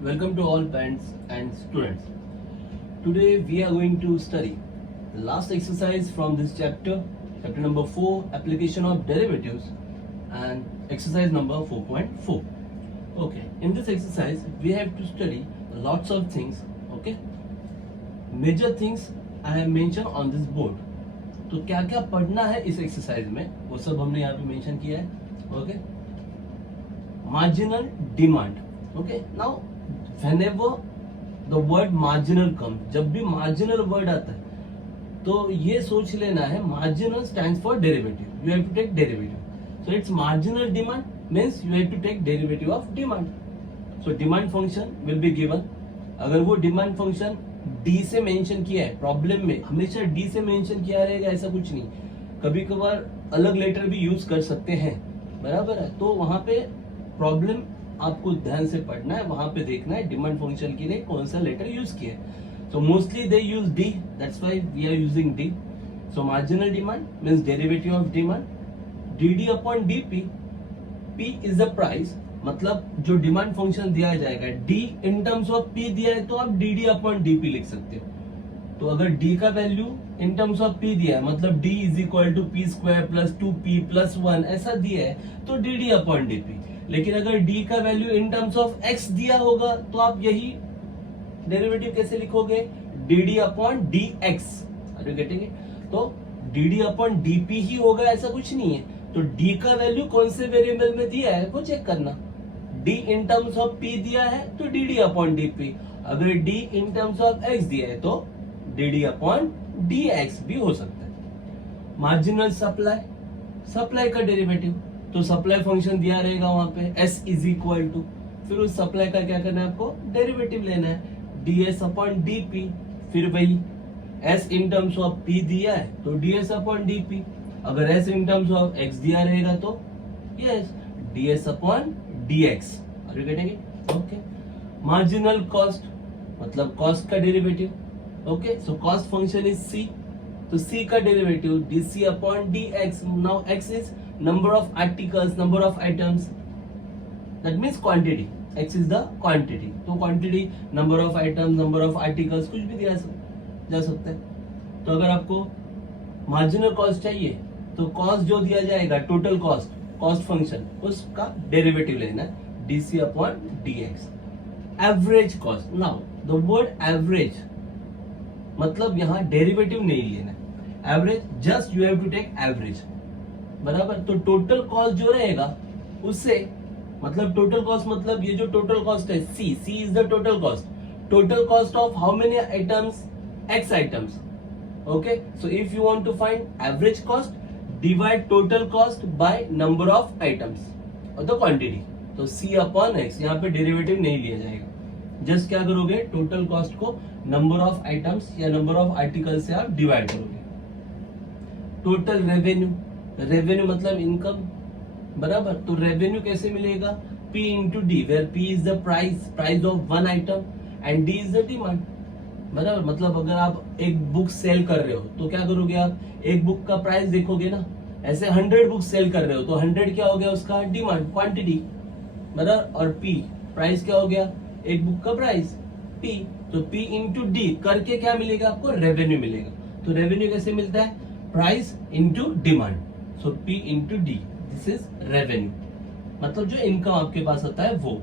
Welcome to all parents and students. Today we are going to study the last exercise from this chapter number 4, application of derivatives, and exercise number 4.4. Okay, in this exercise we have to study lots of things. Okay, major things I have mentioned on this board. तो क्या क्या पढ़ना है इस exercise में वो सब हमने यहाँ पे मेंशन किया है. Okay, marginal demand. Okay, now whenever the word marginal come, जब भी मार्जिनल वर्ड आता है तो ये सोच लेना है marginal stands for derivative. You have to take derivative. So it's marginal demand means you have to take derivative of demand. So demand function will be given. अगर वो डिमांड फंक्शन डी से मेंशन किया है, problem में हमेशा D से mention किया रहेगा ऐसा कुछ नहीं. कभी कभार अलग लेटर भी यूज कर सकते हैं, बराबर है. तो वहां पे प्रॉब्लम आपको ध्यान से पढ़ना है, वहां पे देखना है डिमांड फंक्शन के लिए कौन सा लेटर यूज किया है. So mostly they use D, that's why we are using D. So marginal demand means derivative of demand D upon DP. P is the price, मतलब जो डिमांड फंक्शन दिया जाएगा D in terms of P दिया है तो आप D upon DP लिख सकते हो. तो अगर डी का value in terms of P दिया है, मतलब D is equal to P square plus 2p plus 1 ऐसा दिया है तो डी अपॉन डीपी. लेकिन अगर डी का value in terms of X दिया होगा तो आप यही डेरिवेटिव कैसे लिखोगे, D upon D X. Are you getting it? तो डी अपॉन डीपी ही होगा, ऐसा कुछ नहीं है. तो डी का वैल्यू कौन से वेरिएबल में दिया है वो चेक करना. D in terms of P दिया है तो डी अपॉन डीपी. अगर D in terms of X दिया है तो डी अपॉन डी एक्स भी हो सकता है. मार्जिनल सप्लाई, सप्लाई का डेरिवेटिव, तो सप्लाई फंक्शन दिया रहेगा वहां पे एस इज इक्वल टू, फिर उस सप्लाई का क्या करना है आपको डेरिवेटिव लेना है डी एस अपॉन डीपी. फिर वही S in terms of P दिया है तो डी एस अपॉन डीपी. अगर S in terms of X दिया रहेगा तो yes D S upon dx. Are you getting it? Okay. Marginal cost, मतलब कॉस्ट का derivative. Okay, so cost function is c, तो c का derivative dc upon dx. Now x is number of articles, number of items, that means quantity. x is the quantity, तो quantity number of items, number of articles कुछ भी दिया जा सकता है. तो अगर आपको मार्जिनल कॉस्ट चाहिए तो कॉस्ट जो दिया जाएगा टोटल कॉस्ट, कॉस्ट फंक्शन, उसका डेरिवेटिव लेना है DC upon DX. Average cost, now the word average मतलब यहां डेरिवेटिव नहीं लेना है. Average just you have to take average, बराबर. तो टोटल कॉस्ट जो रहेगा उससे, मतलब टोटल कॉस्ट मतलब ये जो टोटल कॉस्ट है C is the total cost. Total cost of how many items, X items. Okay, so if you want to find average cost, divide total cost by number of items और the quantity. तो c upon X, यहाँ पे derivative नहीं लिया जाएगा. Just क्या करोगे, total cost को नंबर ऑफ आइटम्स या नंबर ऑफ आर्टिकल से आप डिवाइड करोगे. टोटल रेवेन्यू, रेवेन्यू मतलब इनकम, बराबर. तो रेवेन्यू कैसे मिलेगा, p into D, where p is the price, price of one item and d is the demand, बराबर. मतलब अगर आप एक बुक सेल कर रहे हो तो क्या करोगे, आप एक बुक का प्राइस देखोगे ना. ऐसे 100 बुक सेल कर रहे हो तो 100 क्या हो गया उसका डिमांड, क्वांटिटी, बराबर. और P प्राइस क्या हो गया, एक बुक का प्राइस P. तो P इंटू डी करके क्या मिलेगा आपको, रेवेन्यू मिलेगा. तो रेवेन्यू कैसे मिलता है, price into demand. So P into D, this is revenue, मतलब जो इनकम आपके पास आता है वो.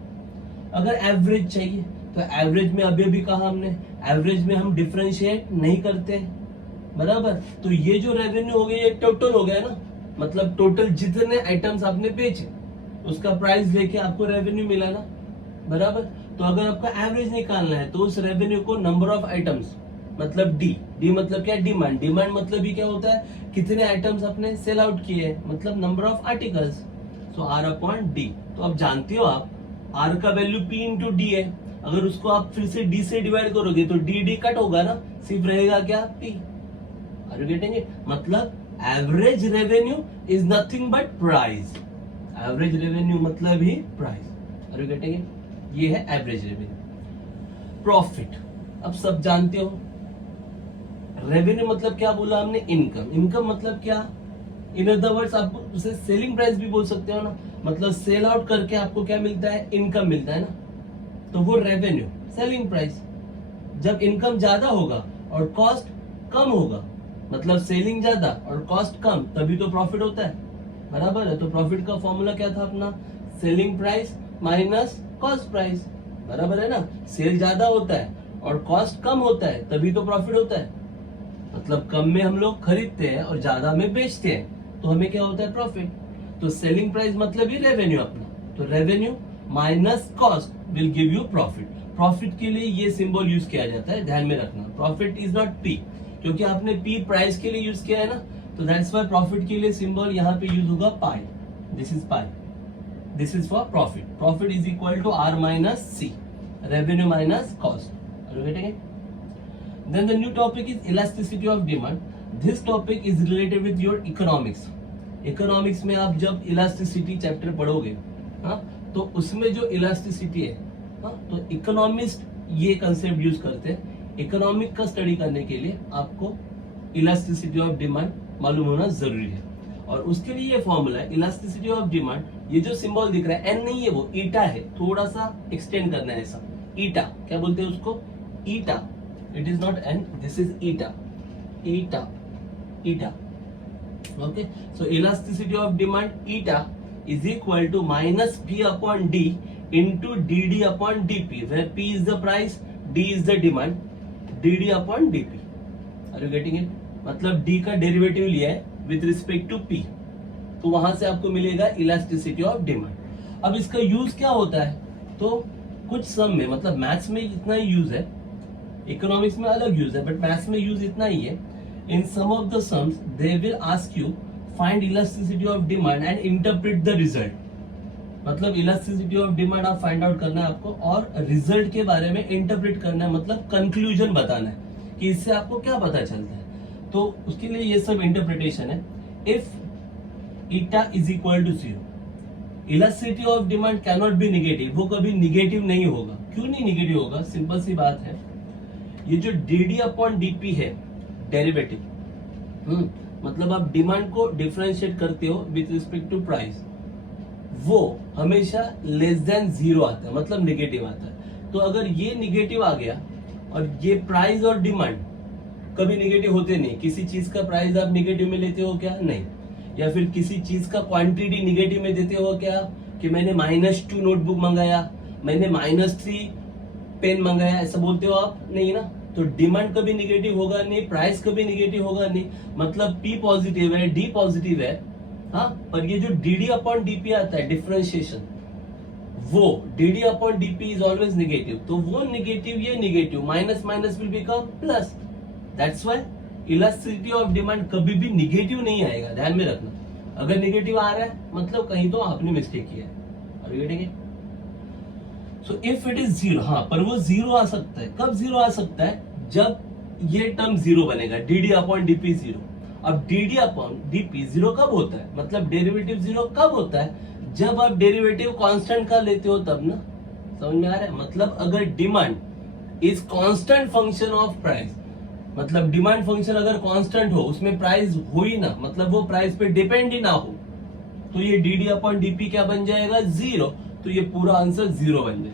अगर एवरेज चाहिए तो एवरेज में अभी भी कहा हमने, एवरेज में हम डिफरेंशिएट नहीं करते, बराबर. तो ये जो रेवेन्यू हो गया ये टोटल हो गया ना, मतलब टोटल जितने आइटम्स आपने बेचे उसका प्राइस लेके आपको रेवेन्यू मिला ना, बराबर. तो अगर आपका एवरेज निकालना है तो उस रेवेन्यू को नंबर ऑफ आइटम्स, मतलब डी मतलब क्या, डिमांड. डिमांड मतलब भी क्या होता है, कितने आइटम्स आपने सेल आउट किए हैं, मतलब number of articles. So R upon D. तो आप जानते हो आप आर का वैल्यू पी इंटू डी है. अगर उसको आप फिर से डी से डिवाइड करोगे तो डी कट होगा ना, सिर्फ रहेगा क्या, P. Are you getting it? मतलब average revenue is nothing but price. Average revenue मतलब ही price. Are you getting it? ये है एवरेज रेवेन्यू. प्रॉफिट, अब सब जानते हो. रेवेन्यू मतलब क्या बोला हमने, इनकम. इनकम मतलब क्या, इन अदर वर्ड्स आप उसे सेलिंग प्राइस भी बोल सकते हो ना. मतलब सेल आउट करके आपको क्या मिलता है, इनकम मिलता है ना. तो वो रेवेन्यू, सेलिंग प्राइस। जब इनकम ज्यादा होगा और कॉस्ट कम होगा, मतलब सेलिंग ज्यादा और कॉस्ट कम, तभी तो प्रॉफिट होता है, बराबर है। तो प्रॉफिट का फॉर्मूला क्या था अपना, selling price minus cost price, बराबर है ना। सेल ज्यादा होता है और कॉस्ट कम होता है, तभी तो प्रॉफिट होता है। मतलब कम में हम लोग खरीदते हैं और ज्यादा में बेचते हैं, तो हमें क्या होता है, प्रॉफिट। तो सेलिंग प्राइस मतलब ही रेवेन्यू अपना, तो revenue minus cost will give you profit. Profit के लिए ये सिंबल यूज किया जाता है, ध्यान में रखना। प्रॉफिट इज नॉट पी, क्योंकि आपने पी प्राइस के लिए यूज किया है ना, तो दैट्स व्हाई प्रॉफिट के लिए सिंबल यहाँ पे यूज होगा pi. This is pi, this is for profit. Profit is equal to R minus C, revenue minus cost. Are you getting it? Then the new topic is elasticity of demand. This topic is related with your economics. Economics में आप जब elasticity chapter पढ़ोगे, हाँ, तो उसमें जो elasticity है, हाँ, तो इकोनॉमिस्ट ये कंसेप्ट यूज करते हैं। इकोनॉमिक का स्टडी करने के लिए आपको इलास्टिसिटी ऑफ डिमांड मालूम होना जरूरी है, और उसके लिए ये फॉर्मूला है इलास्टिसिटी ऑफ डिमांड। ये जो सिंबल दिख रहा है एन नहीं है, वो ईटा है, थोड़ा सा एक्सटेंड करना है ऐसा। ईटा क्या बोलते हैं उसको, eta. It is not N, this is eta, eta, eta. Okay, so elasticity of demand eta is equal to minus P upon D into DD upon DP, where P is the price, D is the demand, DD upon DP. Are you getting it? मतलब D का derivative लिया है with respect to P, तो वहां से आपको मिलेगा elasticity of demand. अब इसका यूज क्या होता है, तो कुछ सम में, मतलब मैथ्स में इतना ही यूज है, इकोनॉमिक्स में अलग यूज है, बट मैथ्स में यूज इतना ही है। In some of the sums they will ask you find elasticity of demand and interpret the result. मतलब इलास्टिसिटी ऑफ डिमांड आप फाइंड आउट करना है आपको, और रिजल्ट के बारे में इंटरप्रेट करना है, मतलब कंक्लूजन बताना है कि इससे आपको क्या पता चलता है। तो उसके लिए ये सब इंटरप्रिटेशन है। If eta is equal to 0, elasticity of demand can not be negative, वो कभी निगेटिव नहीं होगा। क्यों नहीं निगेटिव होगा, सिंपल सी बात है, ये जो dd अपॉन dp है डेरिवेटिव, मतलब आप डिमांड को डिफरेंशिएट करते हो विथ रिस्पेक्ट टू प्राइस, वो हमेशा लेस देन 0 आता है, मतलब नेगेटिव आता है। तो अगर ये नेगेटिव आ गया, और ये प्राइस और डिमांड कभी नेगेटिव होते नहीं। किसी चीज का प्राइस आप नेगेटिव में लेते हो क्या, नहीं। या फिर किसी चीज का क्वांटिटी नेगेटिव में देते हो क्या, कि मैंने -2 नोटबुक मंगाया, मैंने -3 पेन मंगाया, ऐसा बोलते हो आप, नहीं ना। तो डिमांड कभी निगेटिव होगा नहीं, प्राइस कभी निगेटिव होगा नहीं, मतलब P पॉजिटिव है, D पॉजिटिव है, हाँ। पर ये जो DD अपॉन DP आता है डिफरेंशिएशन, वो DD upon DP is always negative. तो वो निगेटिव, ये negative, minus minus will become plus. That's why elasticity of demand कभी भी निगेटिव नहीं आएगा, ध्यान में रखना। अगर निगेटिव आ रहा है मतलब कहीं तो आपने मिस्टेक किया है। Are you getting it? So if it is 0, हाँ, पर वो 0 आ सकता है। कब 0 आ सकता है, जब ये टर्म 0 बनेगा, dd अपॉन dp 0। अब dd अपॉन dp 0 कब होता है, मतलब डेरिवेटिव 0 कब होता है, जब आप डेरिवेटिव कांस्टेंट का लेते हो तब ना। समझ में आ रहा है, मतलब अगर demand is constant function of price, मतलब डिमांड फंक्शन अगर कांस्टेंट हो, उसमें प्राइस हो ही ना, मतलब वो प्राइस पे डिपेंड ही ना हो, तो ये dd अपॉन dp क्या बन जाएगा, 0। तो ये पूरा आंसर 0 बन जाए।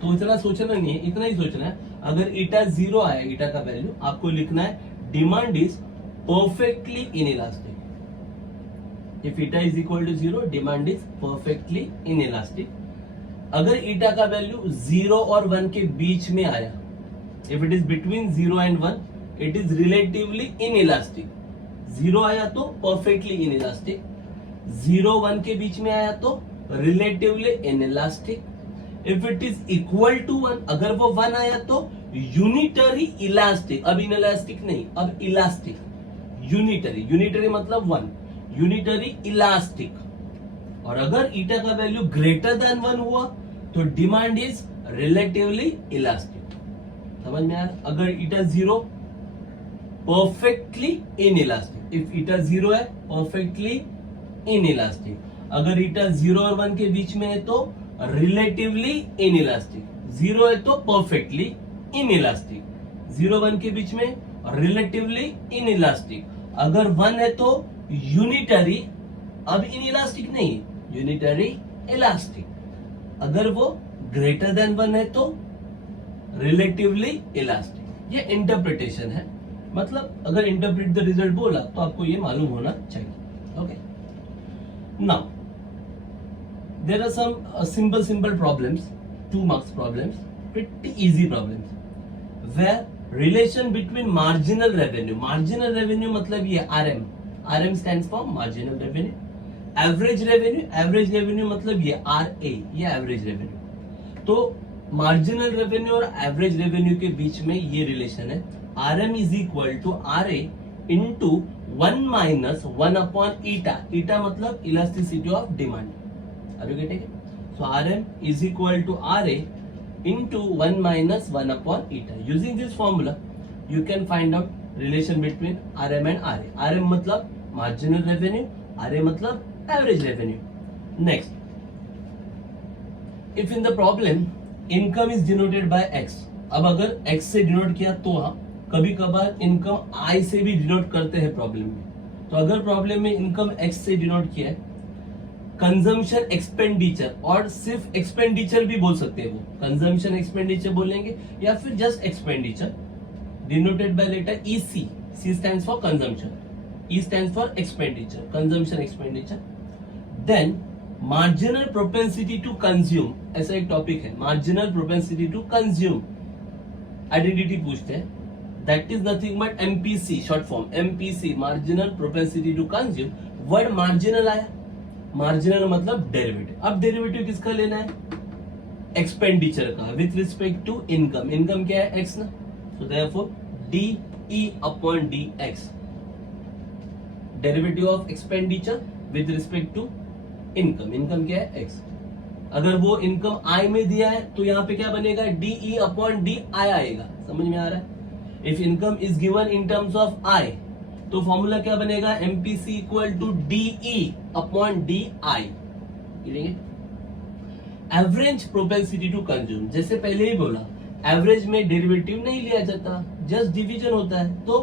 तो इतना सोचना नहीं है, इतना ही सोचना है। अगर ईटा 0 आए, ईटा का वैल्यू आपको लिखना है, demand is perfectly inelastic. If eta is equal to 0, demand is perfectly inelastic. अगर ईटा का वैल्यू 0 और 1 के बीच में आया, if it is between 0 and 1, it is relatively inelastic. 0 आया तो परफेक्टली इनइलास्टिक, 0 1 के बीच में आया तो relatively inelastic. If it is equal to 1, अगर वो 1 आया तो यूनिटरी इलास्टिक। अब इनइलास्टिक नहीं, अब इलास्टिक। यूनिटरी, यूनिटरी मतलब 1, यूनिटरी इलास्टिक। और अगर ईटा का वैल्यू ग्रेटर देन 1 हुआ तो डिमांड इज रिलेटिवली इलास्टिक। समझ में आया। अगर ईटा 0, परफेक्टली इनइलास्टिक। इफ ईटा 0 है, परफेक्टली इनइलास्टिक। अगर ईटा 0 और 1 के बीच में है तो रिलेटिवली इनइलास्टिक। 0 है तो परफेक्टली इनइलास्टिक, 0 1 के बीच में रिलेटिवली इनइलास्टिक। अगर 1 है तो यूनिटरी, अब इनइलास्टिक नहीं, यूनिटरी इलास्टिक। अगर वो ग्रेटर देन 1 है तो रिलेटिवली इलास्टिक। ये इंटरप्रिटेशन है, मतलब अगर इंटरप्रेट द रिजल्ट बोला तो आपको ये मालूम होना चाहिए। Okay, now there are some simple problems, 2 marks problems, pretty easy problems where relation between marginal revenue मतलब ये RM stands for marginal revenue, average revenue मतलब ये RA, ये average revenue। तो marginal revenue और average revenue के बीच में ये relation है, RM is equal to RA into 1 minus 1 upon eta मतलब elasticity of demand। Are you getting it? So RM is equal to RA into 1 minus 1 upon eta. Using this formula, you can find out relation between RM and RA. RM मतलब marginal revenue, RA मतलब average revenue. Next, if in the problem income is denoted by X, अब अगर X से denote किया तो हाँ, कभी कभार इनकम I से भी डिनोट करते हैं प्रॉब्लम में। तो अगर प्रॉब्लम में इनकम X से डिनोट किया है, कंजम्पशन एक्सपेंडिचर, और सिर्फ एक्सपेंडिचर भी बोल सकते हैं, वो कंजम्पशन एक्सपेंडिचर बोलेंगे या फिर just expenditure, denoted by letter EC। C stands for consumption, E stands for expenditure, consumption expenditure। Then marginal propensity to consume, ऐसा एक टॉपिक है, marginal propensity to consume identity पूछते हैं, that is nothing but MPC, short form MPC, marginal propensity to consume। Word marginal आया, marginal मतलब derivative. अब derivative किसका लेना है? एक्सपेंडिचर का with respect to income. Income क्या है? एक्स ना, so therefore DE upon DX, derivative of expenditure with respect to income. Income क्या है? एक्स। अगर वो इनकम I में दिया है तो यहाँ पे क्या बनेगा? DE अपॉन DI आएगा। समझ में आ रहा है? If income is given in terms of I, तो फॉर्मूला क्या बनेगा? MPC equal to DE upon DI। Average propensity to consume, जैसे पहले ही बोला, एवरेज में डेरिवेटिव नहीं लिया जाता, जस्ट डिवीजन होता है, तो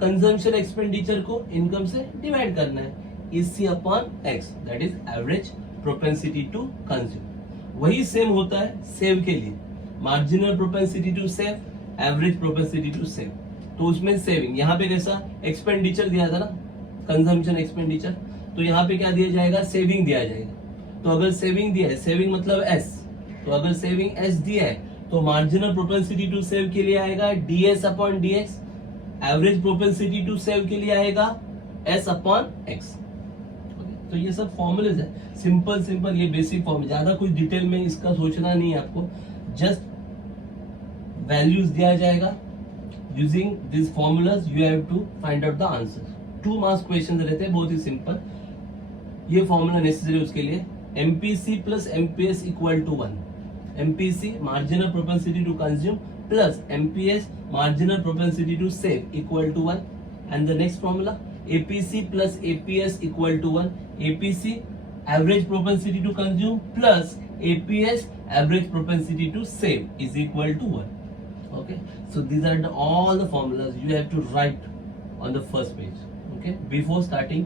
कंजम्पशन एक्सपेंडिचर को इनकम से डिवाइड करना है, EC upon X, that is average propensity to consume. वही सेम होता है सेव के लिए, marginal propensity to save, average propensity to save. तो उसमें सेविंग, यहाँ पे कैसा एक्सपेंडिचर दिया था ना, कंजम्पशन एक्सपेंडिचर, तो यहाँ पे क्या दिया जाएगा? सेविंग दिया जाएगा। तो अगर सेविंग दिया है, सेविंग मतलब S, तो अगर सेविंग S दिया है तो मार्जिनल प्रोपेंसिटी टू सेव के लिए आएगा DS upon DX, average propensity to save के लिए आएगा S अपॉन X। तो ये सब फॉर्मूलेज है, सिंपल ये बेसिक फॉर्मूला, ज्यादा कुछ डिटेल में इसका सोचना नहीं है आपको, जस्ट वैल्यूज दिया जाएगा। Using these formulas you have to find out the answers। 2 marks question रहते हैं, बहुत ही सिंपल। ये फॉर्मूला नेसेसरी उसके लिए, MPC plus MPS equal to 1। MPC marginal propensity to consume plus MPS marginal propensity to save equal to 1। And the next formula APC plus APS equal to 1। APC average propensity to consume plus APS average propensity to save is equal to 1। Okay, so these are all the formulas you have to write on the first page। Okay, before starting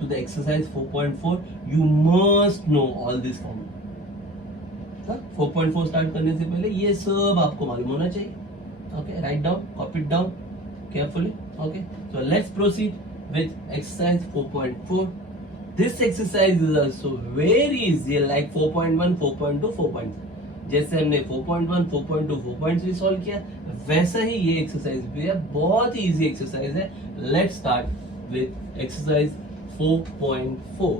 to the exercise 4.4 you must know all these formulas। 4.4 start करने से पहले ये सब आपको मालूम होना चाहिए। Okay, write down, copy it down carefully। Okay, so let's proceed with exercise 4.4। This exercise is also very easy like 4.1, 4.2, 4.3। जैसे हमने 4.1, 4.2, 4.3 सॉल्व किया, वैसा ही ये एक्सरसाइज भी है, बहुत ही इजी एक्सरसाइज है। Let's start with exercise 4.4।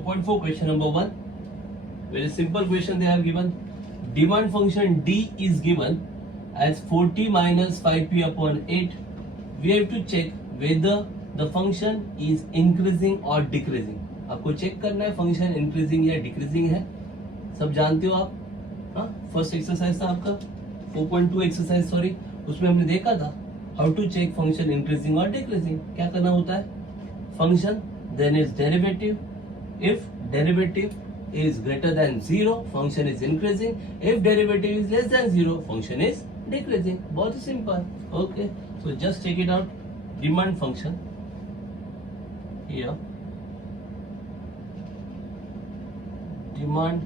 4.4 question number 1. Very simple question they have given. Demand function d is given as 40 minus 5p upon 8. We have to check whether the function is increasing or decreasing. आपको check करना है function increasing या decreasing है. सब जानते हो आप. हाँ, फर्स्ट एक्सरसाइज था आपका 4.2 एक्सरसाइज, सॉरी, उसमें हमने देखा था how to check function increasing और डिक्रीजिंग. क्या करना होता है? Function then is derivative. If derivative is greater than 0, function is increasing. If derivative is less than 0, function is decreasing. बहुत ही simple. Okay, so just check it out. Demand function here. Demand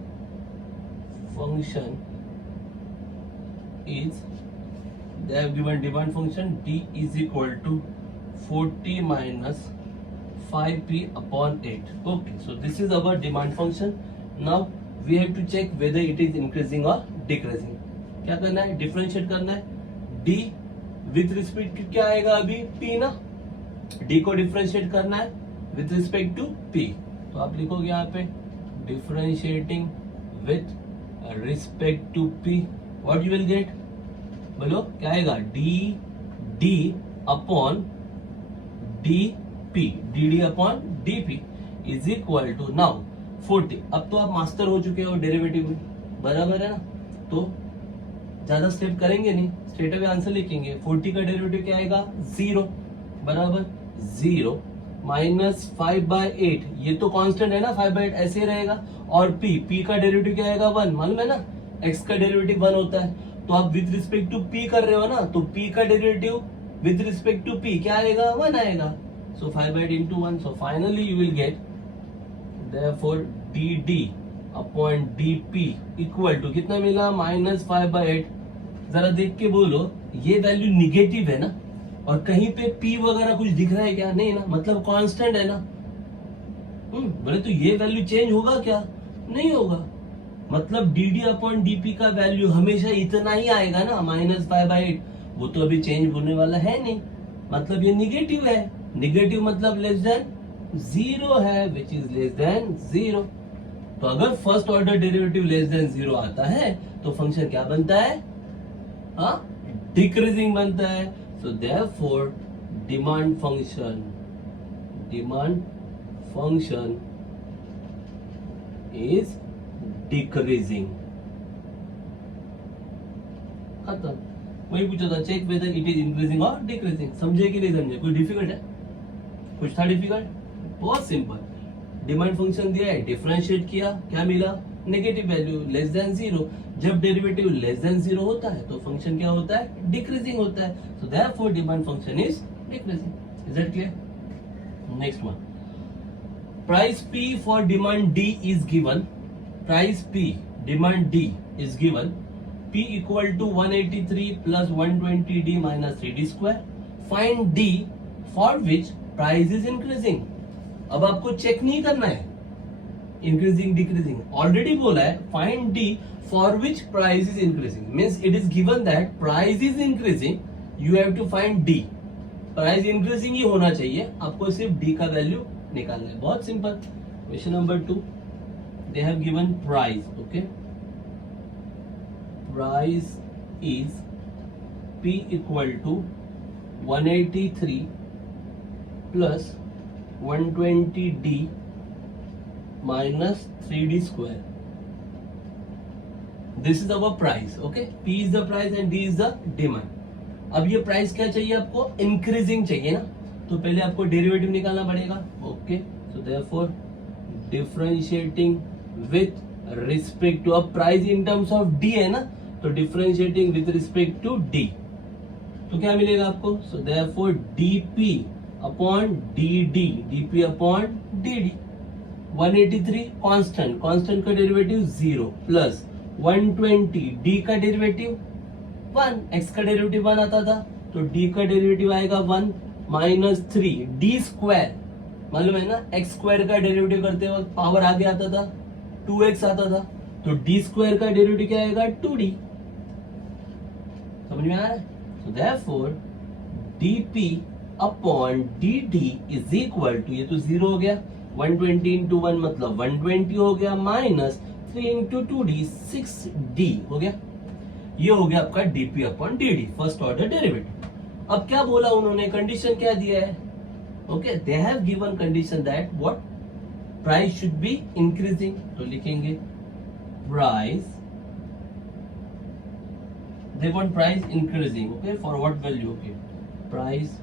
function is, they have given demand function d is equal to 40 minus 5p upon 8. Okay, so this is our demand function. Now we have to check whether it is increasing or decreasing. क्या करना है? Differentiate करना है. d with respect to क्या आएगा? अभी p ना. d को डिफरेंशिएट करना है विथ रिस्पेक्ट टू p. तो आप लिखोगे यहाँ पे differentiating with respect to p. What you will get? बोलो क्या आएगा? d upon dp, dd upon dp is equal to now 40. अब तो आप मास्टर हो चुके हो डेरिवेटिव में, बराबर है ना. तो ज्यादा स्टेप करेंगे नहीं, स्ट्रेट अवे आंसर लिखेंगे. 40 का डेरिवेटिव क्या आएगा? 0, बराबर 0 माइनस 5/8. ये तो कांस्टेंट है ना, 5/8 ऐसे ही रहेगा. और p का डेरिवेटिव क्या आएगा? 1. मालूम है ना, x का डेरिवेटिव 1 होता है. तो आप विद रिस्पेक्ट टू p कर रहे हो ना, तो p का derivative with respect to p क्या आएगा? 1 आएगा. So 5/8 into 1. So finally you will get, therefore dd upon dp equal to कितना मिला? माइनस 5/8. जरा देख के बोलो, ये वैल्यू निगेटिव है ना, और कहीं पे p वगैरह कुछ दिख रहा है क्या? नहीं ना, मतलब कांस्टेंट है ना. बोले तो ये वैल्यू चेंज होगा क्या? नहीं होगा. मतलब dd अपॉन dp का वैल्यू हमेशा इतना ही आएगा ना, माइनस 5/8. वो तो अभी चेंज होने वाला है नहीं, मतलब ये निगेटिव है. निगेटिव मतलब लेस देन 0 है, विच इज लेस देन 0. तो अगर first order derivative less than 0 आता है तो फंक्शन क्या बनता है? हाँ, डिक्रीजिंग बनता है. So therefore demand function is decreasing. खत्म. वही पूछा था, check whether it is increasing और डिक्रीजिंग. समझे कि नहीं समझे? कुछ डिफिकल्ट है? कुछ था डिफिकल्ट? बहुत सिंपल. डिमांड फंक्शन दिया है, डिफरेंशिएट किया, क्या मिला? Negative value less than 0. जब डेरिवेटिव लेस देन 0 होता है तो फंक्शन क्या होता है? डिक्रीजिंग होता है. So therefore demand function is decreasing. Is that clear? Next one. Price p for demand d is given. Price p demand d is given. p equal to 183 plus 120d minus 3d square. Find d for which price is increasing. अब आपको check नहीं करना है increasing decreasing, already बोला है find d for which price is increasing. Means it is given that price is increasing, you have to find d. Price increasing ही होना चाहिए, आपको सिर्फ d का वैल्यू निकालना है. बहुत simple. Question number 2, they have given price. Okay, price is p equal to 183 plus 120d minus 3d square. This is our price. Okay, p is the price and d is the demand. अब ये price क्या चाहिए आपको? Increasing चाहिए ना, तो पहले आपको डेरिवेटिव निकालना पड़ेगा. Okay, so therefore differentiating with respect to, अब price in terms of D है ना, तो differentiating with respect to D, तो क्या मिलेगा आपको? So therefore dp upon dd, dp upon dd. 183 constant, constant का डेरिवेटिव 0 प्लस 120 d का डेरिवेटिव 1, x का डेरिवेटिव 1 आता था, तो d का डेरिवेटिव आएगा 1 माइनस 3 d स्क्वायर. मालूम है ना, x स्क्वायर का डेरिवेटिव करते वक्त पावर आगे आता था, 2x आता था, तो d स्क्वायर का डेरिवेटिव क्या आएगा? 2d. समझ में आ रहा है? So therefore dp upon dd is equal to, ये तो 0 हो गया, 120 इंटू 1 मतलब 120 हो गया, माइनस 3 इंटू 2d 6d हो गया। ये हो गया आपका dp upon dd, first order derivative. अब क्या बोला उन्होंने, कंडीशन क्या दिया है? Okay, they have given condition that what, price should be increasing. तो लिखेंगे price, they want price increasing, okay, for what value? Okay, price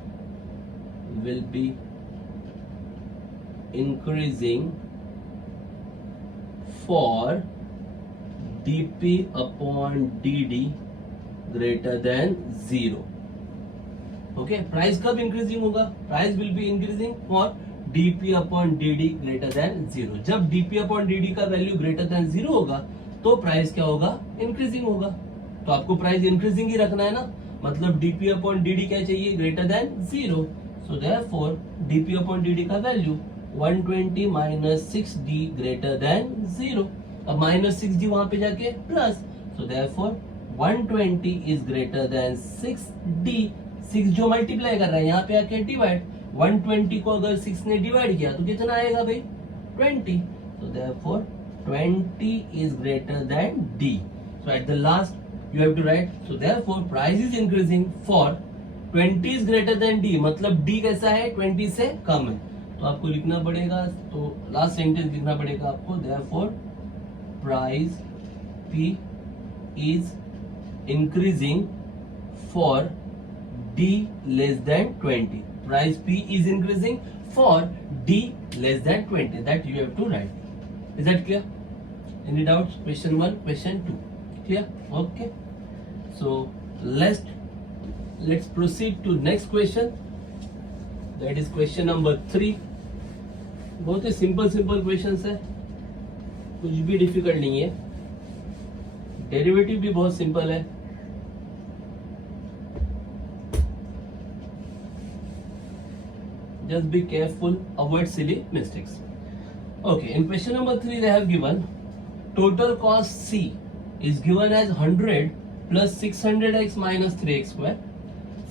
will be increasing for dp upon dd greater than 0. Okay, price कब increasing होगा? Price will be increasing for dp upon dd greater than 0. जब dp upon dd का value greater than 0 होगा तो price क्या होगा? Increasing होगा। तो आपको प्राइस इंक्रीजिंग ही रखना है ना, मतलब dp अपॉन dd क्या चाहिए? Greater than 0। सो देयरफॉर dp अपॉन dd का value 120 minus 6d greater than 0। अब माइनस 6d वहां पे जाके plus, so therefore 120 is greater than 6d। 6 जो मल्टीप्लाई कर रहा है यहाँ पे आके डिवाइड, 120 को अगर 6 ने डिवाइड किया तो कितना आएगा भाई? 20। So therefore 20 is greater than d. So at the last you have to write, so therefore price is increasing for 20 is greater than d, मतलब d कैसा है? 20 से कम है। तो आपको लिखना पड़ेगा, तो लास्ट सेंटेंस लिखना पड़ेगा आपको, therefore price p is increasing for d less than 20. Price p is increasing for d less than 20. That you have to write. Is that clear? Any doubts? Question 1, question 2. Clear? Okay. So let's proceed to next question. That is question number 3. बहुत ही simple questions है, कुछ भी difficult नहीं है। Derivative भी बहुत simple है। Just be careful, avoid silly mistakes. Okay, in question number 3 they have given total cost C is given as 100 plus 600x minus 3x square.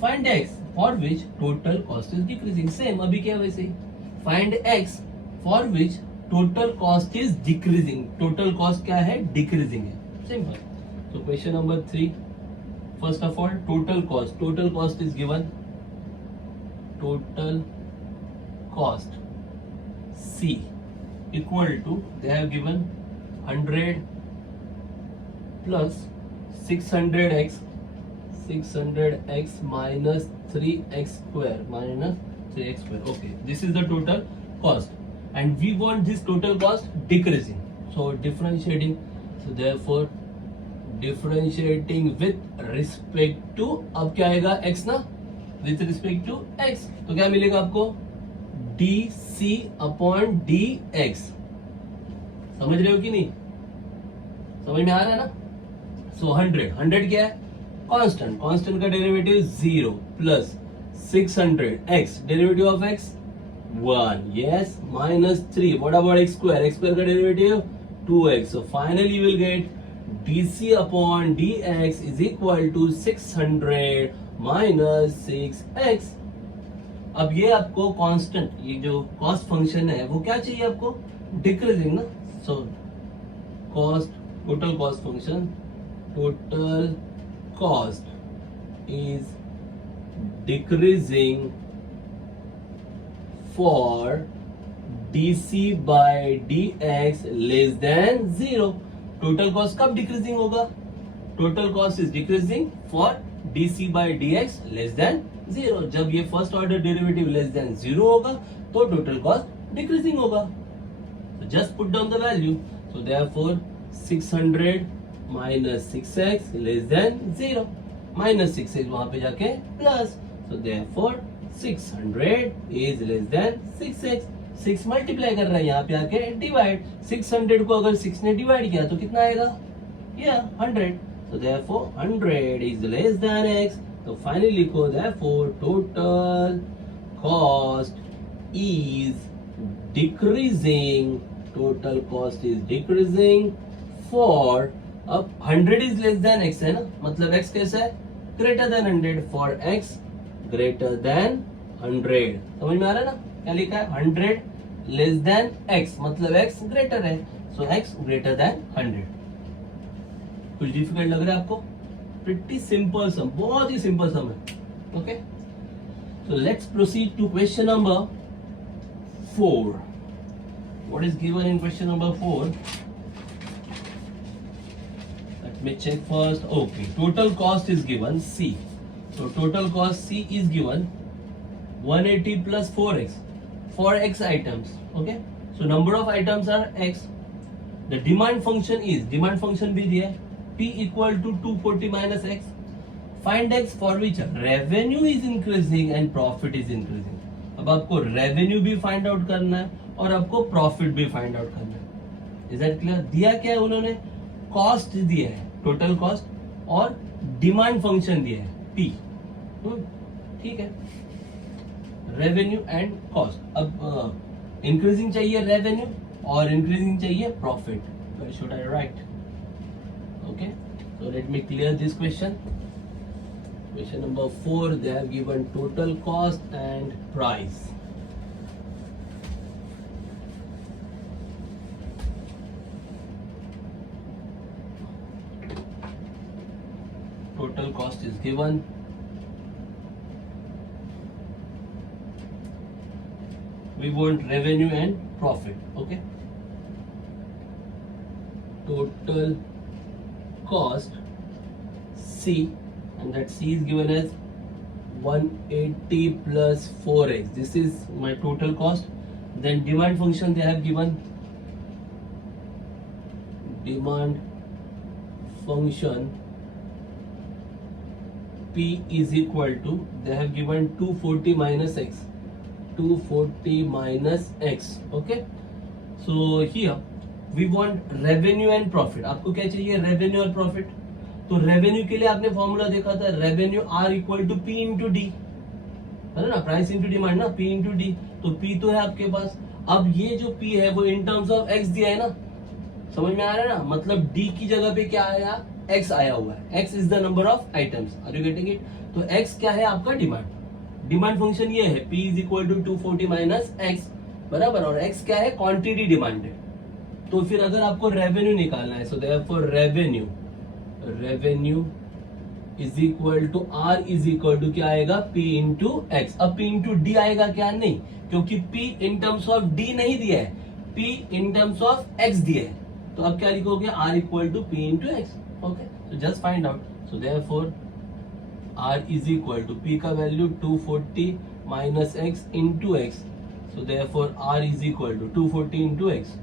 Find x for which total cost is decreasing. Same अभी क्या वैसे ही. Find x for which total cost is decreasing. Total cost क्या है? Decreasing है. Simple. So question number 3. First of all, total cost. Total cost is given. Total cost C equal to, they have given 100 plus 600x minus 3x square minus 3x square. Okay, this is the total cost and we want this total cost decreasing. So differentiating, so therefore differentiating with respect to, अब क्या आएगा? x ना, with respect to x, तो क्या मिलेगा आपको? dc upon dx। समझ रहे हो कि नहीं? समझ में आ रहा है ना? सो 100 क्या है? कांस्टेंट, कांस्टेंट का derivative 0 plus 600x, derivative of x 1, yes, minus 3, what about x square का derivative 2x। So finally you will get dc upon dx is equal to 600 minus 6x। अब ये आपको कांस्टेंट, ये जो कॉस्ट फंक्शन है वो क्या चाहिए आपको? डिक्रीजिंग ना। So cost, total cost function, total cost is decreasing for dc by dx less than 0। Total cost कब डिक्रीजिंग होगा? Total cost is decreasing for dc by dx less than 0। जब ये first order derivative less than 0 होगा तो total cost decreasing होगा। So just put down the value. So therefore 600 minus 6x less than 0. Minus 6x वहां पे जाके plus. So therefore 600 is less than 6x. 6 multiply कर रहा है यहाँ पे आके डिवाइड, 600 को अगर 6 ने डिवाइड किया तो कितना आएगा? Yeah, 100. So therefore 100 is less than x. तो फाइनली लिखो therefore total cost is decreasing. Total cost is decreasing for, अब 100 is less than x है ना, मतलब x कैसा है? Greater than 100 for x greater than 100। समझ में आ रहा है ना? क्या लिखा है? 100 लेस देन x, मतलब x ग्रेटर है, सो x ग्रेटर देन 100। कुछ डिफिकल्ट लग रहा है आपको? प्रिटी सिंपल सम, बहुत ही सिंपल सम है। Okay, so let's proceed to question number 4। What is given in question number 4? Let me check first. Okay, total cost is given C. So total cost C is given 180 plus 4x for x items. Okay, so number of items are x. The demand function भी दिया है, P equal to 240 minus x. Find x for which revenue is increasing and profit is increasing. अब आपको revenue भी find out करना है और आपको profit भी find out करना है। Is that clear? दिया क्या है उन्होंने? कॉस्ट दिया है, टोटल कॉस्ट, और डिमांड फंक्शन दिया है P। ठीक है, रेवेन्यू एंड कॉस्ट। अब इंक्रीजिंग चाहिए रेवेन्यू और इंक्रीजिंग चाहिए profit. Where should I write? Okay, so let me clear this question. Question number 4, they have given total cost and price. Total cost is given. We want revenue and profit. Okay. Total cost C, and that C is given as 180 plus 4x. This is my total cost. Then demand function they have given. Demand function P is equal to, they have given 240 minus x, 240 minus x. Okay, so here we want revenue and profit. आपको क्या चाहिए? revenue और profit। तो revenue के लिए आपने formula देखा था, revenue R equal to P into D, है ना, प्राइस इंटू डिमांड ना, P into D। तो P तो है आपके पास। अब ये जो P है वो इन टर्म्स ऑफ x दिया है ना, समझ में आ रहा है ना, मतलब D की जगह पे क्या आया? x आया हुआ है। x is the number of items, are you getting it? तो x क्या है आपका? डिमांड। डिमांड फंक्शन ये है, P is equal to 240 minus x, बराबर, और x क्या है? Quantity demanded. तो फिर अगर आपको रेवेन्यू निकालना है, so therefore revenue is equal to R is equal to क्या आएगा? P into x। अब P इंटू D आएगा क्या? नहीं, क्योंकि P in terms of D नहीं दिया है, P in terms of x दिया है। तो अब क्या लिखोगे? R equal to P into x। Okay, so just find out. So therefore R is equal to P का value 240 minus x into x. So therefore R is equal to 240 into x,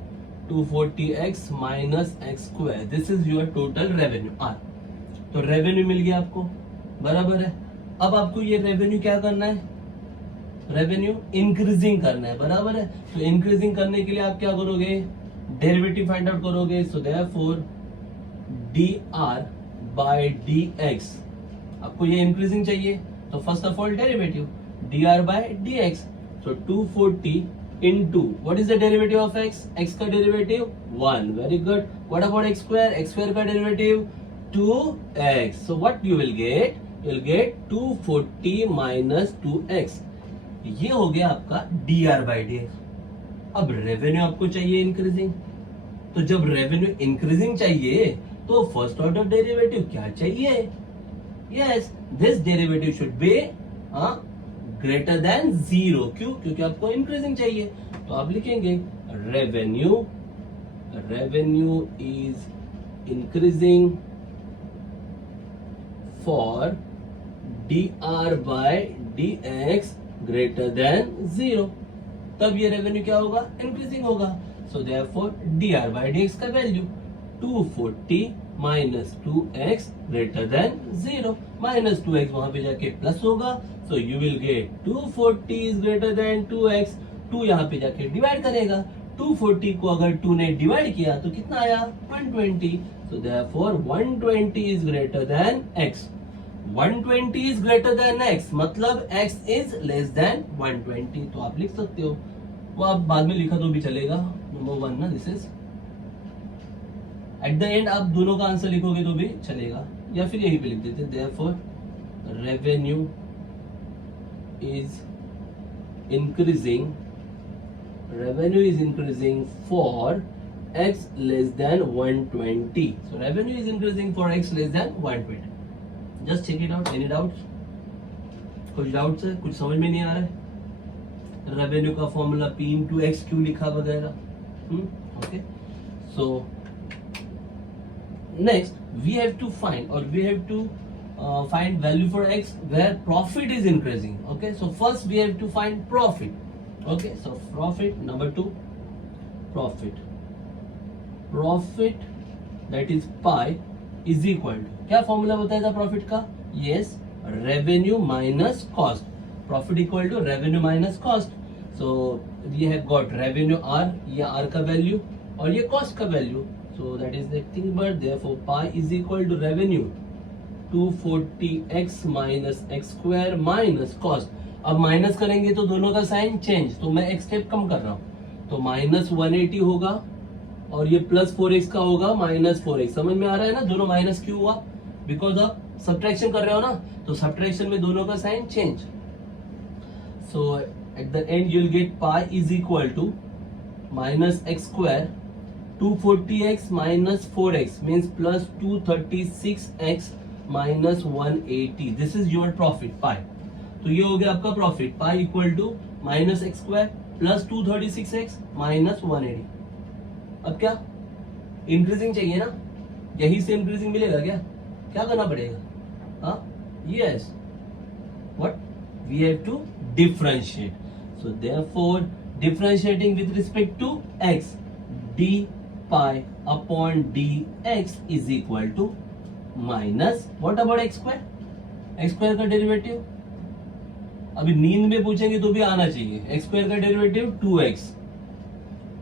240x minus x square. This is your total revenue R. तो revenue मिल गया आपको, बराबर है। अब आपको ये revenue क्या करना है? revenue increasing करना है, बराबर है। तो increasing करने के लिए आप क्या करोगे? डेरिवेटिव फाइंड आउट करोगे। So therefore dr by dx, आपको ये इंक्रीजिंग चाहिए, तो first of all derivative dr by dx। So 240 into what is the derivative of x? x का derivative 1, very good. What about x square? x square का derivative 2x। So what you will get? You will get 240 minus 2x। ये हो गया आपका dr by dx। अब revenue आपको चाहिए increasing, तो जब रेवेन्यू इंक्रीजिंग चाहिए तो फर्स्ट ऑर्डर डेरिवेटिव क्या चाहिए? Yes, this derivative should be greater than 0। क्यों? क्योंकि आपको इंक्रीजिंग चाहिए। तो आप लिखेंगे revenue is increasing for dr by dx greater than 0। तब ये रेवेन्यू क्या होगा? इंक्रीजिंग होगा। So therefore dr by dx का value 240 minus 2x greater than 0। Minus 2x वहां पे जाके प्लस होगा, so you will get 240 is greater than 2x। 2 यहाँ पे जाके डिवाइड करेगा, 240 को अगर 2 ने डिवाइड किया तो कितना आया? 120। So therefore 120 is greater than x। 120 is greater than x, मतलब x इज लेस देन 120। तो आप लिख सकते हो, वो आप बाद में लिखा तो भी चलेगा, नंबर 1 ना, this is. Eight the and आप दोनों का आंसर लिखोगे तो भी चलेगा, या फिर यहीं पे लिख देते। Therefore revenue is increasing, revenue is increasing for x less than 120. So revenue is increasing for x less than 120. Just check it out. Any doubts? कुछ डाउट्स है? कुछ समझ में नहीं आ रहा है? रेवेन्यू का फॉर्मूला P इंटू एक्स क्यों लिखा वगैरह. Okay, so next we have to find और we have to find value for x where profit is increasing. Okay, so first we have to find profit. Okay, so profit number 2, profit that is pi is equal to, क्या formula बताया था profit का? Yes, revenue minus cost. Profit equal to revenue minus cost. So we have got revenue R, ये R का value और ये cost का value. So that is the thing, but therefore pi is equal to revenue 240x minus X square minus cost. अब minus करेंगे तो दोनों का साइन चेंज, तो मैं एक स्टेप कम कर रहा हूं, तो माइनस 180 होगा और ये प्लस 4x का होगा माइनस 4x. समझ में आ रहा है ना? दोनों माइनस क्यों हुआ? बिकॉज ऑफ सब्ट्रैक्शन कर रहे हो ना, तो सब्ट्रैक्शन में दोनों का sign change. So at the end you will get pi is equal to minus X square 240x minus 4x means plus 236x minus 180. This is your profit pi. तो ये हो गया आपका profit pi equal to minus X square plus 236x minus 180. अब क्या increasing चाहिए ना? यही से इंक्रीजिंग मिलेगा क्या? क्या करना पड़ेगा? हाँ, yes, what we have to differentiate. So therefore differentiating with respect to x, d pi upon dx is equal to minus what about X square. X square का डेरिवेटिव अभी नींद में पूछेंगे तो भी आना चाहिए. एक्स स्क्वायर का derivative 2x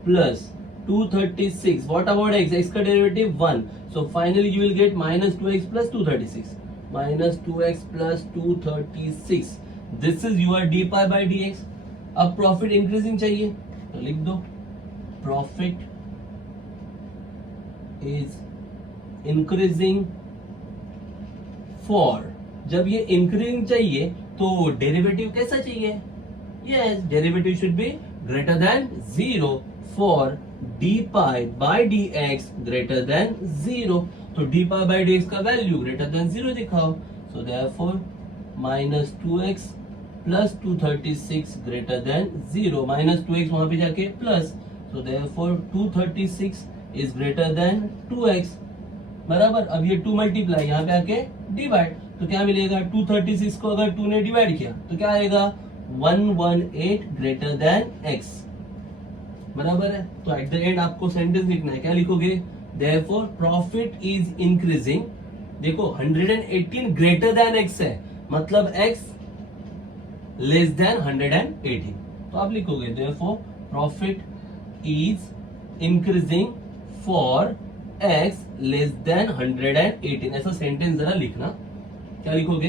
plus 236. What about x? X का derivative 1. So finally you will get minus 2x plus 236 minus 2x plus 236. This is your D pi by D X. अब प्रॉफिट इंक्रीजिंग चाहिए तो लिख दो profit is increasing for. जब ये increasing चाहिए तो डेरिवेटिव कैसा चाहिए? Yes, derivative should be greater than 0 for D pi by D x greater than 0. तो D pi by D x का वैल्यू ग्रेटर देन 0 दिखाओ. So therefore minus 2x plus 236 greater than 0. Minus 2x वहां पे जाके plus. So therefore 236 is greater than 2x. बराबर. अब ये 2 multiply यहाँ पे आके डिवाइड, तो क्या मिलेगा? 236 को अगर 2 ने डिवाइड किया तो क्या आएगा? 118 ग्रेटर देन x. बराबर है. तो एट द एंड आपको सेंटेंस लिखना है. क्या लिखोगे? Therefore profit is increasing. देखो 118 ग्रेटर देन x है, मतलब x लेस देन 118. तो आप लिखोगे therefore profit is increasing for x less than 118. ऐसा सेंटेंस जरा लिखना. क्या लिखोगे?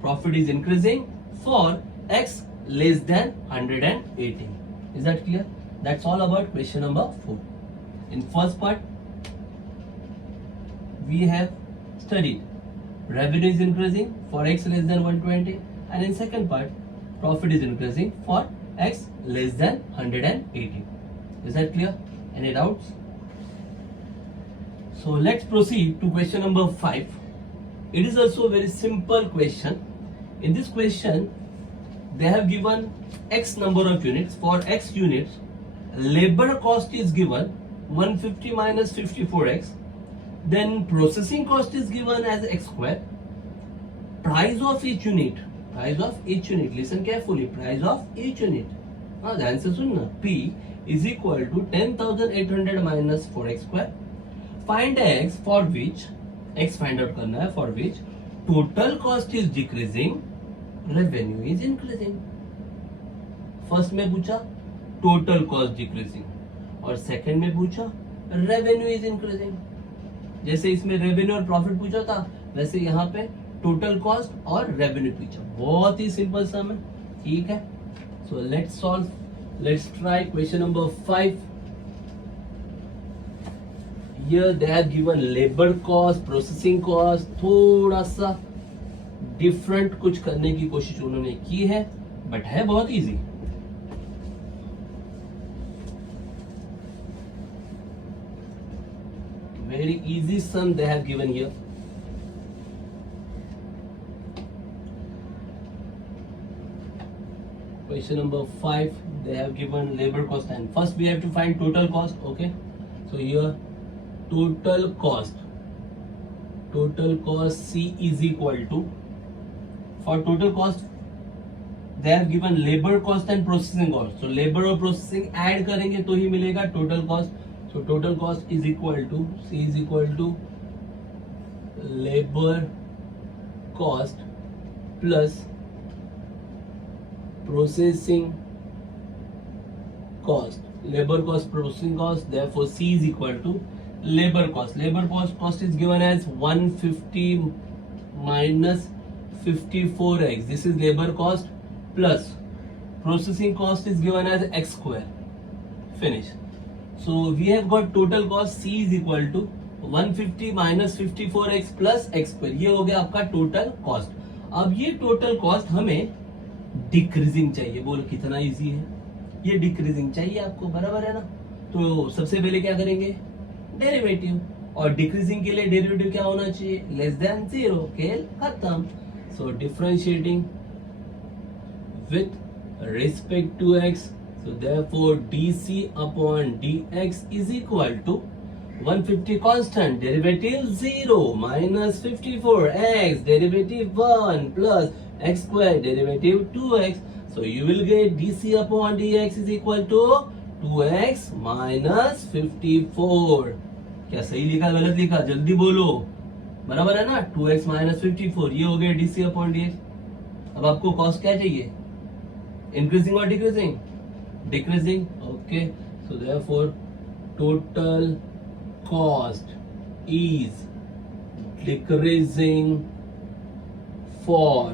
Profit is increasing for x less than 118. Is that clear? That's all about question number 4. In first part we have studied revenue is increasing for x less than 120 and in second part profit is increasing for x less than 180. Is that clear? Any doubts? So let's proceed to question number 5. It is also a very simple question. In this question, they have given x number of units. For x units, labor cost is given 150 minus 54x. Then processing cost is given as x square. Price of each unit. Price of each unit. Listen carefully. Price of each unit. The answer सुनना. P is equal to 10,800 minus 4x square. Find x for which x find out करना है, for which total cost is decreasing, revenue is increasing. First में पूछा total cost decreasing और second में पूछा revenue is increasing. जैसे इसमें revenue और प्रॉफिट पूछा था, वैसे यहाँ पे टोटल कॉस्ट और रेवेन्यू पूछा. बहुत ही सिंपल सम है. ठीक है. So let's solve. Let's try question number 5. Here they have given labor cost, processing cost. थोड़ा सा डिफरेंट कुछ करने की कोशिश उन्होंने की है, बट है बहुत easy. very easy sum they have given here. Question number 5, they have given labor cost, and first we have to find total cost. Okay, so here total cost C is equal to, for total cost they have given labor cost and processing cost. So labor और processing add करेंगे तो ही मिलेगा total cost. So total cost is equal to, C is equal to labor cost plus processing cost. Labor cost, processing cost, therefore C is equal to labor cost. Labor cost is given as 150 minus 54x. This is labor cost plus processing cost is given as x square. Finish. So we have got total cost C is equal to 150 minus 54x plus x square. ये हो गया आपका total cost. अब ये total cost हमें decreasing चाहिए. बोलो कितना इजी है, ये डिक्रीजिंग चाहिए आपको, बराबर है ना. तो सबसे पहले क्या करेंगे, डेरिवेटिव, और डिक्रीजिंग के लिए डेरिवेटिव क्या होना चाहिए, लेस देन 0. खेल खत्म. So differentiating with respect to x, so therefore dc upon dx is equal to 150 constant, derivative 0 minus 54x, derivative 1 plus x square, derivative 2x. So you will get dc upon dx is equal to 2x minus 54. क्या सही लिखा गलत लिखा, जल्दी बोलो, बराबर है ना. 2x minus 54, ये हो गया dc upon dx. अब आपको कॉस्ट क्या चाहिए, इंक्रीजिंग और decreasing, decreasing. Okay, so therefore total cost is decreasing for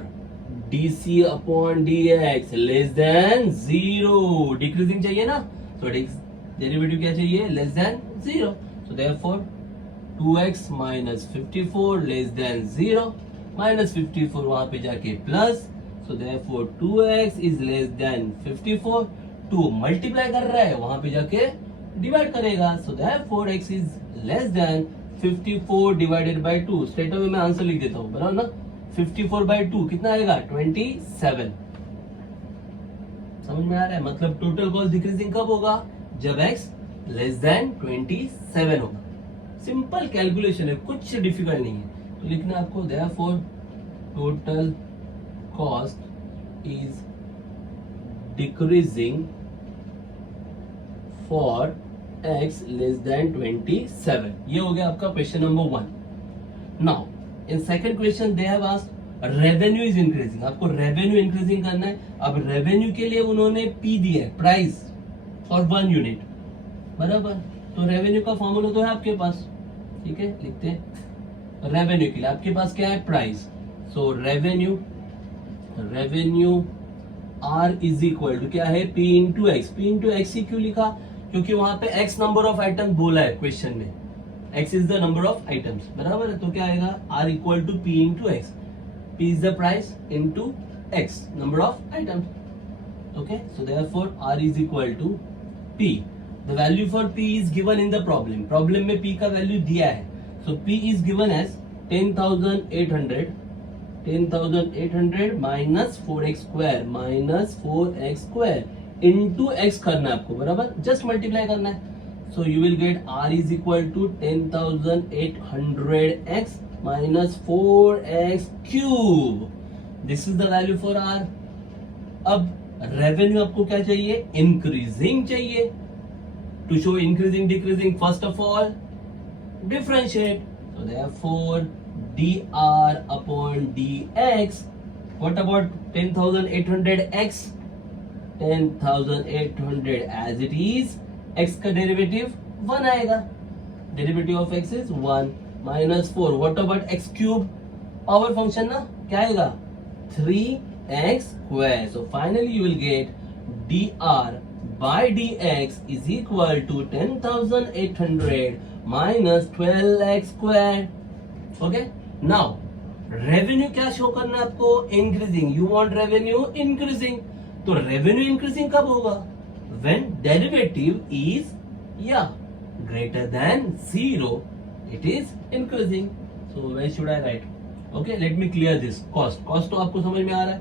dc upon dx less than 0. Decreasing चाहिए ना, तो डेरिवेटिव क्या चाहिए, less than 0. So therefore 2x minus 54 less than 0, minus 54 वहां पे जाके plus. So therefore 2x is less than 54. 2 multiply कर रहा है, वहां पे जाके डिवाइड करेगा. So therefore x is less than 54 divided by 2. Straight away मैं आंसर लिख देता हूं, बराबर ना. 54 by 2 कितना आएगा, 27. समझ में आ रहा है, मतलब टोटल कॉस्ट डिक्रीजिंग कब होगा, जब x लेस देन 27 होगा. सिंपल कैलकुलेशन है, कुछ डिफिकल्ट नहीं है. तो लिखना आपको, therefore total cost is decreasing for x less then 27. ये हो गया आपका question number 1. Now in second question they have asked revenue is increasing. आपको revenue increasing करना है. अब revenue के लिए उन्होंने P दिया है, price for 1 unit, बराबर. तो revenue का फॉर्मूला तो है आपके पास, ठीक है, लिखते हैं. revenue के लिए आपके पास क्या है, price. so revenue R is equal to क्या है, P into X. P into X ही क्यों लिखा, क्योंकि वहां पे X number of items बोला है क्वेश्चन में. X is the number of items, बराबर है. तो क्या आएगा, R equal to P into X. P is the price into X, number of items. Okay, so therefore R is equal to P. The value for P is given in the problem. Problem में P का value दिया है. So P is given as 10,800 minus 4x square into X करना है आपको, बराबर. Just multiply करना है. So you will get R is equal to 10,800x minus 4x cube. This is the value for R. अब revenue आपको क्या चाहिए, increasing चाहिए. To show increasing, decreasing, first of all differentiate. So therefore dr upon dx. What about 10,800x? 10,800 as it is. x का derivative 1 आएगा, derivative of x is 1 minus 4. What about x cube, power function ना, क्या आएगा, 3x square. So finally you will gate dr by dx is equal to 10,800 minus 12x square. Okay, now revenue क्या show करना है आपको, increasing. You want revenue increasing. तो revenue increasing कब होगा, when derivative is greater than 0. it is increasing. So where should I write? Okay, let me clear this. Cost तो आपको समझ में आ रहा है.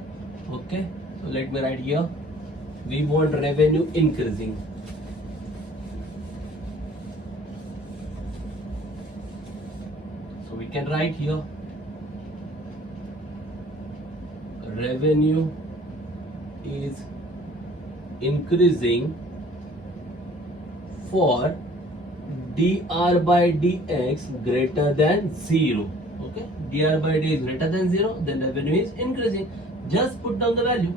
Okay, so let me write here. We want revenue increasing. So we can write here revenue is increasing for dr by dx greater than 0. Okay, dr by dx greater than 0, then revenue is increasing. Just put down the value.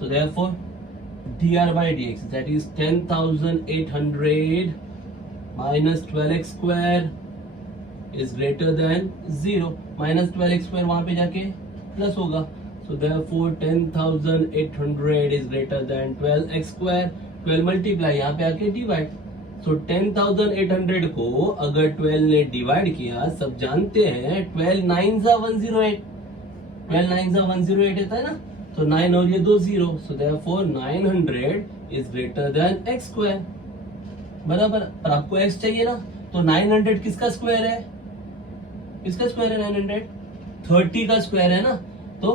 So therefore dr by dx, that is 10,800 minus 12x square is greater than 0. Minus 12x square वहां पे जाके plus होगा. So therefore 10,800 is greater than 12x square. 12 multiply यहाँ पे आके divide. So 10,800 को अगर 12 ने डिवाइड किया, सब जानते हैं 12 9 जा 108, 12 9 जा 108 होता है ना, तो 9 और ये 2 0. So therefore 900 is greater than x square. बराबर. पर आपको x चाहिए ना, तो 900 किसका स्क्वायर है? किसका स्क्वायर है 900? 30 का स्क्वायर है ना. तो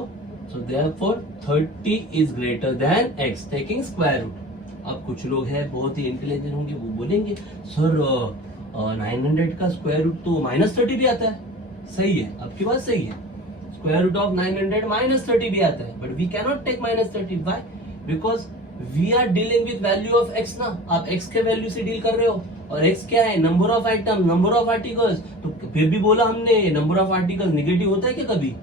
so therefore 30 is greater than x, taking square root. अब कुछ लोग हैं बहुत ही इंटेलिजेंट होंगे, वो बोलेंगे सर 900 का स्क्वायर रूट तो -30 भी आता है. सही है, आपकी बात सही है. स्क्वायर रूट ऑफ 900 -30 भी आता है, but we can not take -30. Why? Because we are dealing with value of x ना. आप x के वैल्यू से डील कर रहे हो, और x क्या है? Number of item, number of articles. तो फिर भी बोला हमने नंबर ऑफ आर्टिकल्स निगेटिव होता है क्या कभी?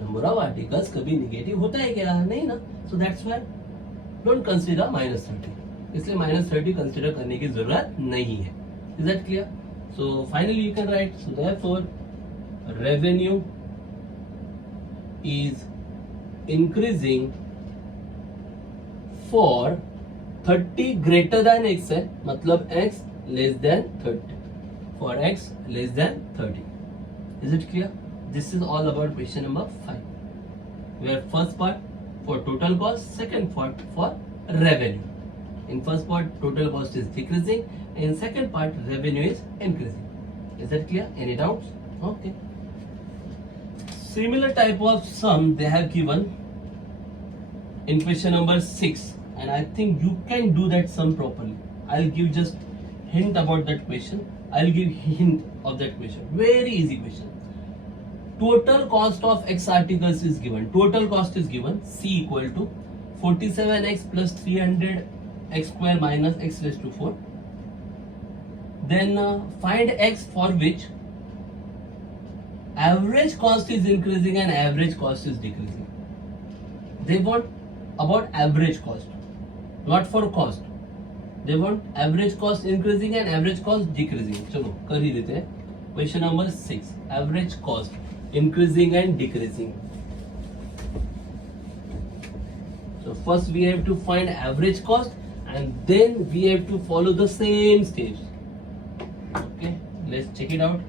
नंबर ऑफ आर्टिकल्स कभी निगेटिव होता है क्या? नहीं ना. So that's why don't consider -30. इसलिए -30 कंसीडर करने की जरूरत नहीं है. Is that clear? So finally you can write, so therefore revenue is increasing for 30 greater than x है, मतलब x less then 30. For x less then 30. Is it clear? This is all about question number 5. Where first part for total cost, second part for revenue. In first part, total cost is decreasing. In second part, revenue is increasing. Is that clear? Any doubts? Okay. Similar type of sum they have given in question number 6, and I think you can do that sum properly. I'll give just hint about that question. I'll give hint of that question. Very easy question. Total cost of x articles is given. Total cost is given. C equal to 47x plus 300x square minus x raised to 4. Then find x for which average cost is increasing and average cost is decreasing. They want about average cost, not for cost. They want average cost increasing and average cost decreasing. चलो कर ही देते हैं. Question number 6. Average cost increasing and decreasing. So first we have to find average cost, and then we have to follow the same steps. Okay, let's check it out.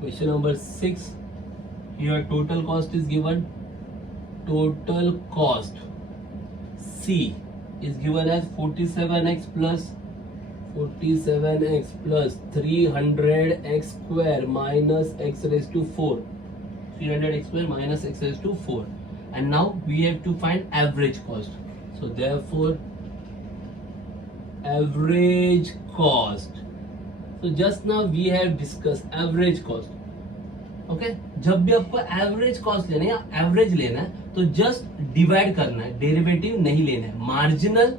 Question number 6. Here total cost is given. Total cost C is given as 47x plus 300x square minus x raised to 4. 300x square minus x raised to 4. And now we have to find average cost. So therefore average cost. So just now we have discussed average cost. Okay, जब भी आपको average cost लेना है या average लेना है, तो just divide करना है, डेरिवेटिव नहीं लेना है. मार्जिनल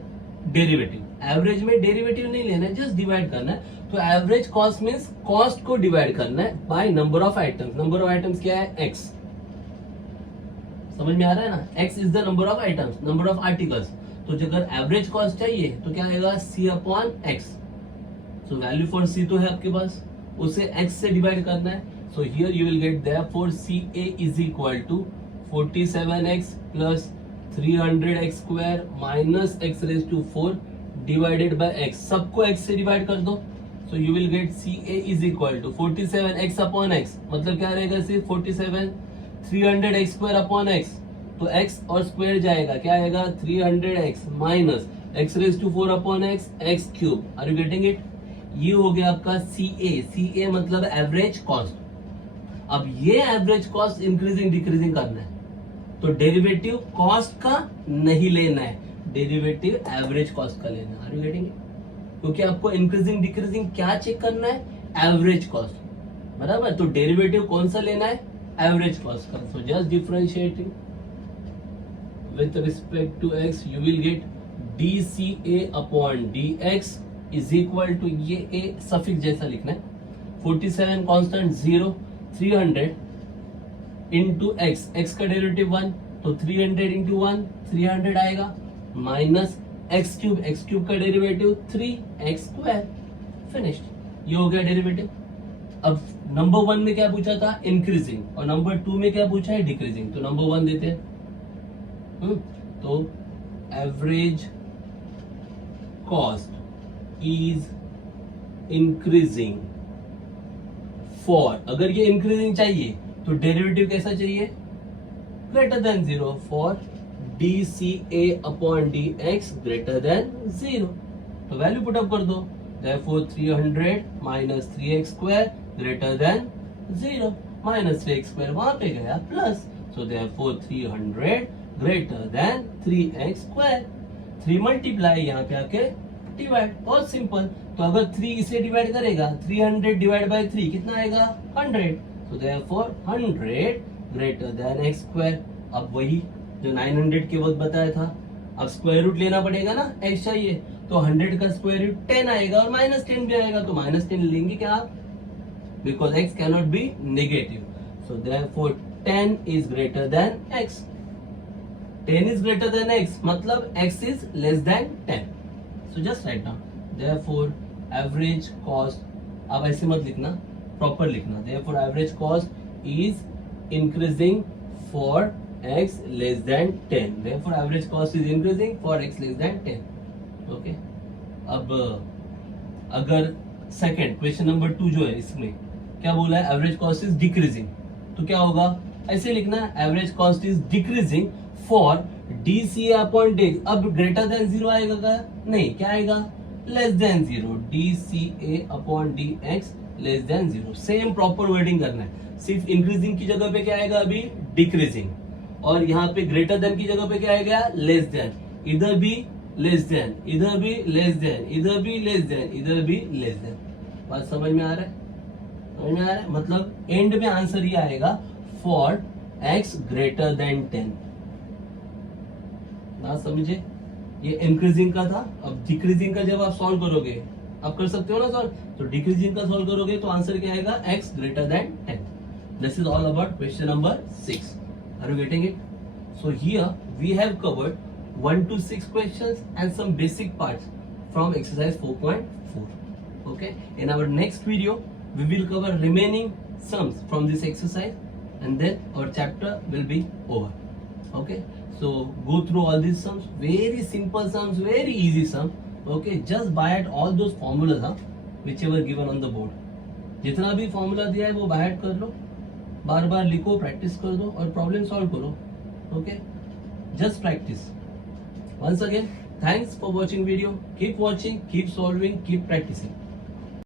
डेरिवेटिव, एवरेज में डेरिवेटिव नहीं लेना है, जस्ट डिवाइड करना है. तो एवरेज कॉस्ट मीन्स कॉस्ट को डिवाइड करना है bye number of items. Number of items क्या है? x. समझ में आ रहा है ना? x is the number of items, number of articles. तो अगर एवरेज कॉस्ट चाहिए तो क्या आएगा? c upon x. So value for c तो है आपके पास, उसे x से डिवाइड करना है. So here you will get therefore CA is equal to 47x plus 300x square minus x raise to 4 divided by x. सबको x से divide कर दो. So you will get CA is equal to 47x upon x. मतलब क्या रहेगा? सिर्फ 47 300x square upon x. तो x और स्क्वायर जाएगा, क्या आएगा? 300x minus x raise to 4 upon x, x cube. Are you getting it? ये हो गया आपका सी ए मतलब एवरेज कॉस्ट। अब ये एवरेज कॉस्ट इंक्रीजिंग डिक्रीजिंग करना है, तो डेरिवेटिव कॉस्ट का नहीं लेना है, डेरिवेटिव एवरेज कॉस्ट का लेना है। Are you getting? क्योंकि आपको इंक्रीजिंग डिक्रीजिंग क्या चेक करना है, एवरेज कॉस्ट, बराबर। तो डेरिवेटिव कौन सा लेना है, एवरेज कॉस्ट का। So just differentiating with respect to x, you will get dca upon dx is equal to, ये a सफिक्स जैसा लिखना है, 47 कांस्टेंट 0, 300 इंटू x, x का डेरिवेटिव 1, तो 300 इंटू 1 300 आएगा, माइनस x क्यूब का डेरिवेटिव 3x स्क्वायर, फिनिश्ड। ये हो गया डेरिवेटिव। अब नंबर 1 में क्या पूछा था, इंक्रीजिंग, और नंबर 2 में क्या पूछा है, डिक्रीजिंग। तो नंबर 1 देते हैं, तो average cost is increasing for, अगर ये इंक्रीजिंग चाहिए तो डेरिवेटिव कैसा चाहिए, greater than 0, for dca upon dx greater than 0। तो वैल्यू पुट अप कर दो, therefore 300 minus 3x square greater than 0, minus 3x square वहां पे गया plus, so therefore 300 greater than 3x square. 3 multiply यहाँ पे आके डिवाइड, बहुत सिंपल। तो अगर 3 इसे डिवाइड करेगा, 300 डिवाइड बाय 3 कितना आएगा, 100। So therefore 100 greater than x square. अब वही जो 900 के वक्त बताया था, अब स्क्वायर रूट लेना पड़ेगा ना, x चाहिए, तो 100 का स्क्वायर रूट 10 आएगा और माइनस 10 भी आएगा, तो माइनस 10 लेंगे क्या आप, because x can not B negative. So therefore 10 is greater than x, 10 is greater than x, मतलब x is less than 10. So just write down. Therefore, average cost, अब ऐसे मत लिखना, प्रॉपर लिखना। Therefore, average cost is increasing for x less than 10. Therefore, average cost is increasing for x less than 10. Okay. अब अगर second question number 2 जो है, इसमें क्या बोला है, एवरेज कॉस्ट इज डिक्रीजिंग, तो क्या होगा, ऐसे लिखना, average cost is decreasing for dca upon D. अब ग्रेटर देन 0 आएगा क्या, नहीं, क्या आएगा, less than 0, dca upon dx less than 0। Same proper wording करना है, सिर्फ इंक्रीजिंग की जगह पे क्या आएगा अभी, डिक्रीजिंग, और यहाँ पे ग्रेटर देन की जगह पे क्या आएगा, लेस देन। इधर भी लेस देन, इधर भी लेस देन, इधर भी लेस देन, इधर भी लेस देन। बात समझ में आ रहा है, समझ में आ रहा है, मतलब एंड में आंसर ये आएगा फॉर x ग्रेटर देन 10। ना समझे, ये इंक्रीजिंग का था। अब डिक्रीजिंग का जब आप सॉल्व करोगे, आप कर सकते हो ना सॉल्व, तो डिक्रीजिंग का सॉल्व करोगे तो आंसर क्या आएगा, x greater than 10। This is all about question number 6। Are you getting it? So here we have covered 1 to 6 questions and some basic parts from exercise 4.4. Okay, in our next video we will cover remaining sums from this exercise and then our chapter will be over. Okay, so go through all these sums, very simple sums, very easy sum. Okay, just by heart all those formulas, whichever given on the board. जितना भी formula दिया है वो by heart कर लो, बार बार लिखो, practice कर दो और प्रॉब्लम सॉल्व करो. Okay, just practice. Once again, thanks for watching video. Keep watching, keep solving, keep practicing.